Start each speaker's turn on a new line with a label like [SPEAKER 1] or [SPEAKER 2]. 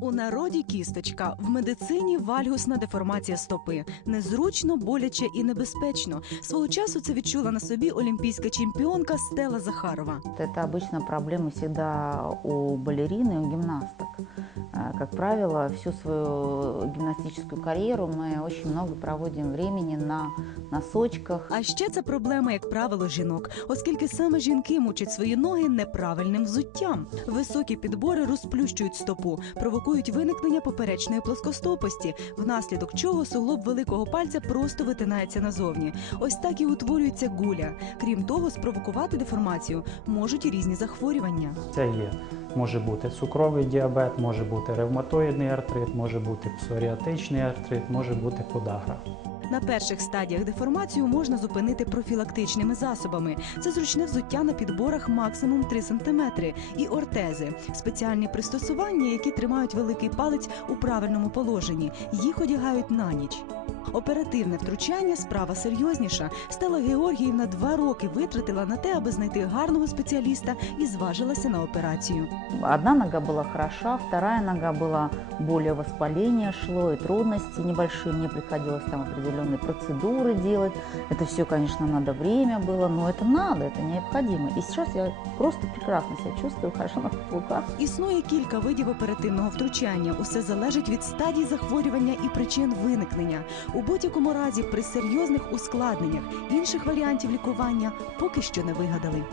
[SPEAKER 1] У народі кісточка в медицині вальгусна деформація стопи. Незручно, боляче і небезпечно. Свого часу це відчула на собі олімпійська чемпіонка Стела Захарова.
[SPEAKER 2] Это обычно проблемы всегда у балерин и у гимнасток. Как правило, всю свою гимнастическую карьеру мы очень много проводим времени на носочках.
[SPEAKER 1] А ще це проблема, як правило, жінок, оскільки саме жінки мучать свої ноги неправильним взуттям. Високі підбори розплющують стопу, провокують виникнення поперечної плоскостопості, внаслідок чого суглоб великого пальця просто витинається назовні. Ось так і утворюється гуля. Крім того, спровокувати деформацію можуть і різні захворювання.
[SPEAKER 3] Це є. Може бути цукровий діабет, може бути ревматоїдний артрит, може бути псоріатичний артрит, може бути подагра.
[SPEAKER 1] На перших стадіях деформацію можна зупинити профілактичними засобами. Це зручне взуття на підборах максимум 3 см і ортези спеціальні пристосування, які тримають великий палець у правильному положенні. Їх одягають на ніч. Оперативне втручання справа серйозніша. Стела Георгіївна два роки витратила на те, аби знайти гарного спеціаліста і зважилася на операцію.
[SPEAKER 2] Одна нога была хороша, вторая нога была более воспаление шло и трудности небольшие. Мне приходилось там определенные процедуры делать. Это все, конечно, надо время было, но это надо, это необходимо. И сейчас я просто прекрасно себя чувствую, хорошо на каблуках.
[SPEAKER 1] Існує кілька видів оперативного втручання. Усе залежить від стадій захворювання і причин виникнення. у будь-якому разі при серйозних ускладненнях інших варіантів лікування поки що не вигадали.